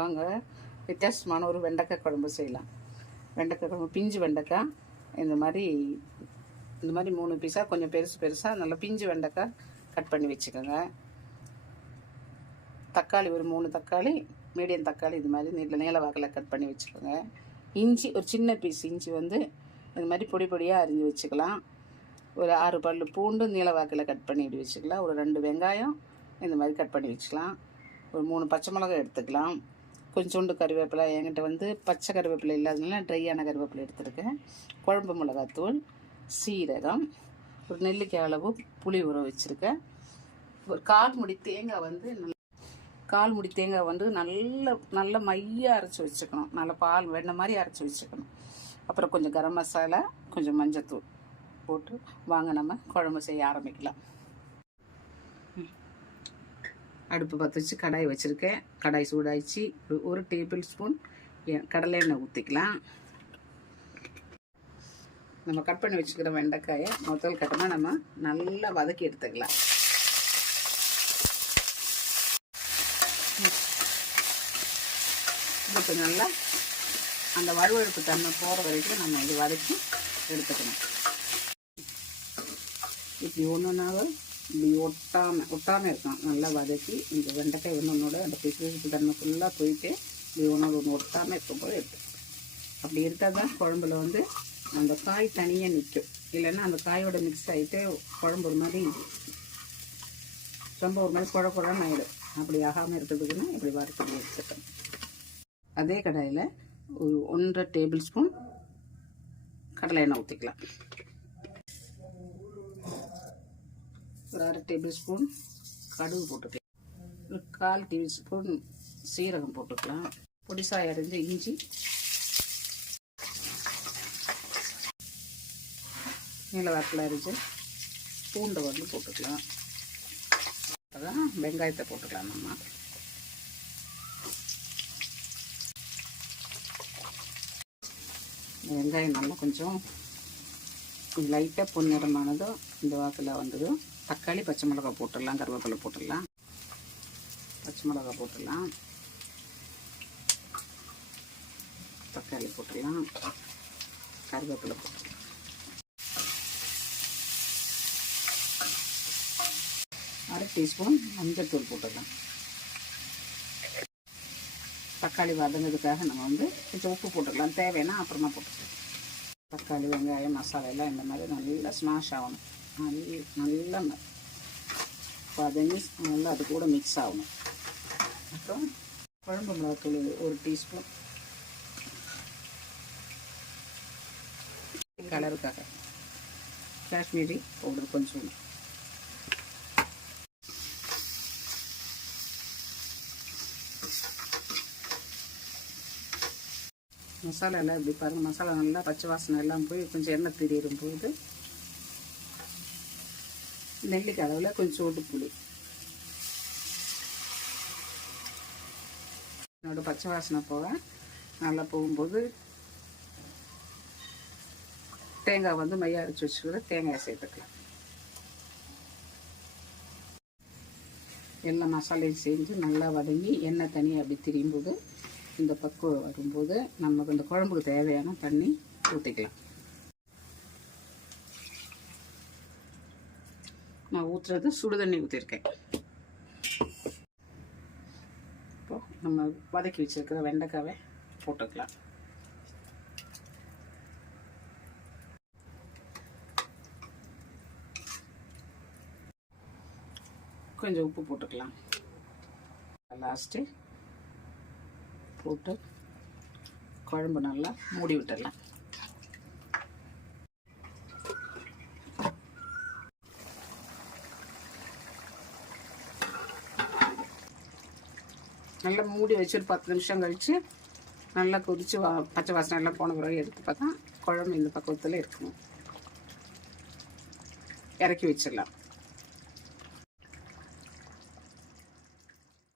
வாங்க. வித்தியாசமான ஒரு வெண்டைக்காய் குழம்பு செய்யலாம். வெண்டைக்காய் குழம்பு பிஞ்சு வெண்டைக்காய். இந்த மாதிரி இந்த மாதிரி மூணு பீஸாக கொஞ்சம் பெருசு பெருசாக நல்லா பிஞ்சு வெண்டைக்காய் கட் பண்ணி வச்சுக்கோங்க. தக்காளி ஒரு மூணு தக்காளி மீடியம் தக்காளி இது மாதிரி நீட்டில் நீள வாக்கில் கட் பண்ணி வச்சுக்கோங்க. இஞ்சி ஒரு சின்ன பீஸ் இஞ்சி வந்து இது மாதிரி பொடி பொடியாக அரிஞ்சு வச்சுக்கலாம். ஒரு ஆறு பல் பூண்டு நீள வாக்கில் கட் பண்ணிட்டு வச்சுக்கலாம். ஒரு ரெண்டு வெங்காயம் இந்த மாதிரி கட் பண்ணி வச்சுக்கலாம். ஒரு மூணு பச்சை மிளகாய் எடுத்துக்கலாம். கொஞ்சோண்டு கருவேப்பிலை என்கிட்ட வந்து பச்சை கருவேப்பிலை இல்லாததுனால ட்ரையான கருவேப்பிலை எடுத்துருக்கேன். குழம்பு மிளகாத்தூள் சீரகம் ஒரு நெல்லிக்காய் அளவு புளி ஊற வச்சுருக்கேன். ஒரு கால் முடி தேங்காய் வந்து கால் முடி தேங்காய் வந்து நல்ல நல்ல மையாக அரைச்சி வச்சுக்கணும். நல்ல பால் வெண்ணெய் மாதிரி அரைச்சி வச்சுக்கணும். அப்புறம் கொஞ்சம் கரம் மசாலா கொஞ்சம் மஞ்சத்தூள் போட்டு வாங்க நம்ம குழம்பு செய்ய ஆரம்பிக்கலாம். அடுப்பு பற்ற வச்சு கடாய் வச்சுருக்கேன். கடாய் சூடாயிடுச்சு. ஒரு ஒரு டேபிள் ஸ்பூன் கடலை எண்ணெய் ஊற்றிக்கலாம் நம்ம கட் பண்ணி வச்சுக்கிற வெண்டைக்காயை முதல் கட்டமாக நம்ம நல்லா வதக்கி எடுத்துக்கலாம். இப்போ நல்லா அந்த வறுவழுப்பு தன்மை போகிற வரைக்கும் நம்ம இது வதக்கி எடுத்துக்கணும். இப்படி ஒன்று ஒன்றாவது இப்படி ஒட்டாமல் ஒட்டாமல் இருக்கும் நல்லா வதக்கி இந்த வெண்டைக்காய் ஒன்று ஒன்றோட அந்த பிசு தன்மை ஃபுல்லாக போயிட்டு இப்படி ஒன்றோட ஒன்று ஒட்டாமல் இருக்கும்போது எடுத்து. அப்படி இருந்தால் தான் குழம்புல வந்து அந்த காய் தனியாக நிற்கும் இல்லைன்னா அந்த காயோட மிக்ஸ் ஆகிட்டு குழம்பு ஒரு மாதிரி ரொம்ப ஒரு மாதிரி குழ குழன்னு ஆகிடும் அப்படி ஆகாமல் இருக்கிறதுக்குன்னு இப்படி வறுத்து வச்சுக்கணும் அதே கடாயில் ஒரு ஒன்றரை டேபிள் ஸ்பூன் கடலை எண்ணெய் ஊற்றிக்கலாம் ஒரு அரை டேபிள் ஸ்பூன் கடுகு போட்டுக்கலாம். ஒரு கால் டீஸ்பூன் சீரகம் போட்டுக்கலாம். பொடிசாய் அரைஞ்ச இஞ்சி. நீலவாக்கில் அரிஞ்சு பூண்டை வந்து போட்டுக்கலாம். அதான் வெங்காயத்தை போட்டுக்கலாம் நம்ம. வெங்காயம் நல்லா கொஞ்சம் லைட்டாக பொன்னிறமானதும் இந்த வாக்கில் வந்ததும் தக்காளி பச்சை மிளகாய் போட்டுடலாம் கருவேப்பிலை போட்டுடலாம். பச்சை மிளகாய் போட்டுடலாம். தக்காளி போட்டுடலாம். கருவேப்பிலை போட்டுடலாம். அரை டீஸ்பூன் மஞ்சத்தூள் போட்டுடலாம். தக்காளி வதங்கிறதுக்காக நம்ம வந்து கொஞ்சம் உப்பு போட்டுக்கலாம். தேவைன்னா அப்புறமா போட்டுக்கலாம். தக்காளி வெங்காயம் மசாலா எல்லாம் இந்த மாதிரி நல்லா ஸ்மாஷ் ஆகணும். நல்ல நல்லா ம- நல்லா அது கூட மிக்ஸ் ஆகணும் அப்புறம் குழம்பு மிளகாத்தூள் ஒரு டீஸ்பூன் கலருக்காக காஷ்மீரி பவுடர் கொஞ்சம் மசாலா எல்லாம் இப்படி பாருங்கள் மசாலா நல்லா பச்சை வாசனை எல்லாம் போய் கொஞ்சம் எண்ணெய் திரியிடும் போது நெல்லிக்காய் அளவில் கொஞ்சோண்டு புளி. என்னோட பச்சை வாசனை போக நல்லா போகும்போது தேங்காய் வந்து மைய அரைச்சி வச்சுக்கிற தேங்காயை சேர்த்துக்கலாம். எல்லா மசாலையும் செஞ்சு நல்லா வதங்கி எண்ணெய் தனியாக அப்படி திரியும் போது இந்த பக்குவம் வரும்போது நமக்கு இந்த குழம்புக்கு தேவையான தண்ணி ஊற்றிக்கலாம் நான் ஊற்றுறது சுடு தண்ணி ஊற்றிருக்கேன் இப்போ நம்ம வதக்கி வச்சிருக்கிற வெண்டைக்காவை போட்டுக்கலாம். கொஞ்சம் உப்பு போட்டுக்கலாம். லாஸ்ட்டு போட்டு குழம்பு நல்லா மூடி விட்டுடலாம். நல்லா மூடி வச்சு ஒரு பத்து நிமிஷம் கழித்து நல்லா கொதித்து வா பச்சை வாசனை எல்லாம் போன பிறகு எடுத்து பார்த்தா குழம்பு இந்த பக்குவத்தில் இருக்கணும். இறக்கி வச்சிடலாம்.